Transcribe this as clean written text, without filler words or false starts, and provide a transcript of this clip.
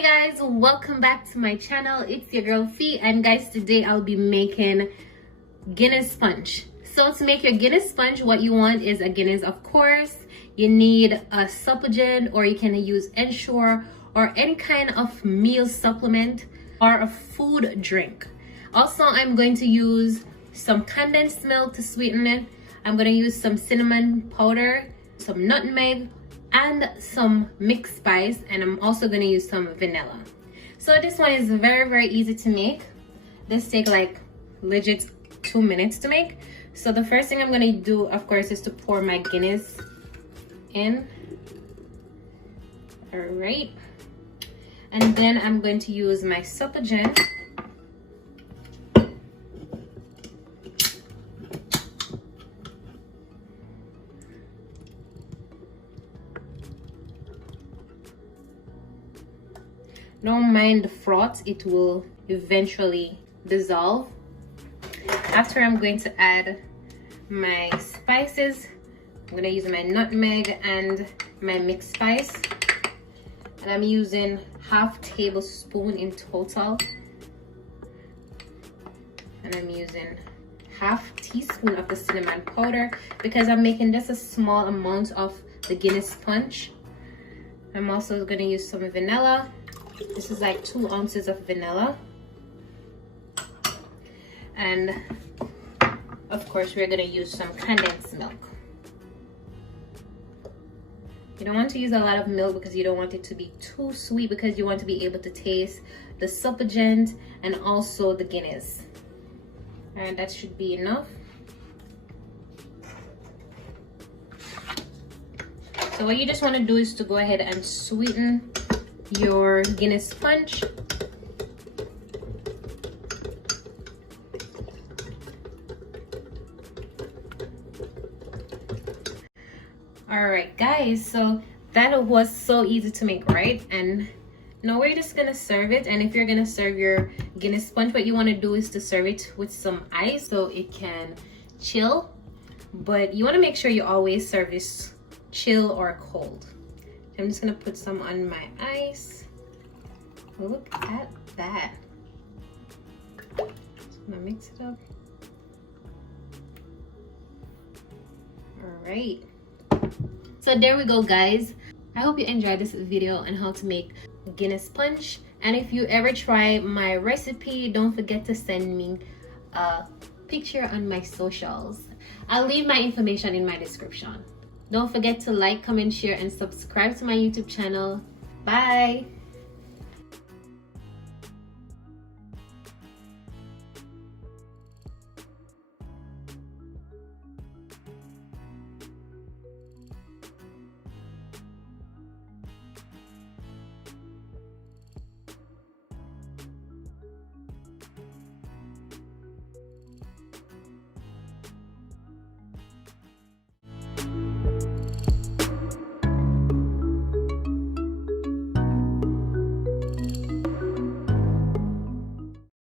Hey guys, welcome back to my channel. It's your girl Fee, and guys, today I'll be making Guinness Punch. So to make your Guinness Punch, what you want is a Guinness, of course. You need a supplement, or you can use Ensure or any kind of meal supplement or a food drink. Also, I'm going to use some condensed milk to sweeten it. I'm going to use some cinnamon powder, some nutmeg, and some mixed spice, and I'm also going to use some vanilla. So this one is very easy to make. This takes like legit 2 minutes to make. So the first thing I'm going to do, of course, is to pour my Guinness in. All right, and then I'm going to use my supplement. Don't mind the froth, it will eventually dissolve. After, I'm going to add my spices. I'm going to use my nutmeg and my mixed spice, and I'm using half tablespoon in total, and I'm using half teaspoon of the cinnamon powder because I'm making just a small amount of the Guinness Punch. I'm also going to use some vanilla. This is like 2 ounces of vanilla, and of course we're going to use some condensed milk. You don't want to use a lot of milk because you don't want it to be too sweet, because you want to be able to taste the supplement and also the Guinness. And that should be enough. So what you just want to do is to go ahead and sweeten your Guinness Punch. All right guys, so that was so easy to make, right? And now we're just gonna serve it. And if you're gonna serve your Guinness Punch, what you want to do is to serve it with some ice so it can chill, but you want to make sure you always serve this chill or cold. I'm just gonna put some on my ice. Look at that. Just gonna mix it up. All right. So there we go, guys. I hope you enjoyed this video on how to make Guinness Punch. And if you ever try my recipe, don't forget to send me a picture on my socials. I'll leave my information in my description. Don't forget to like, comment, share, and subscribe to my YouTube channel. Bye!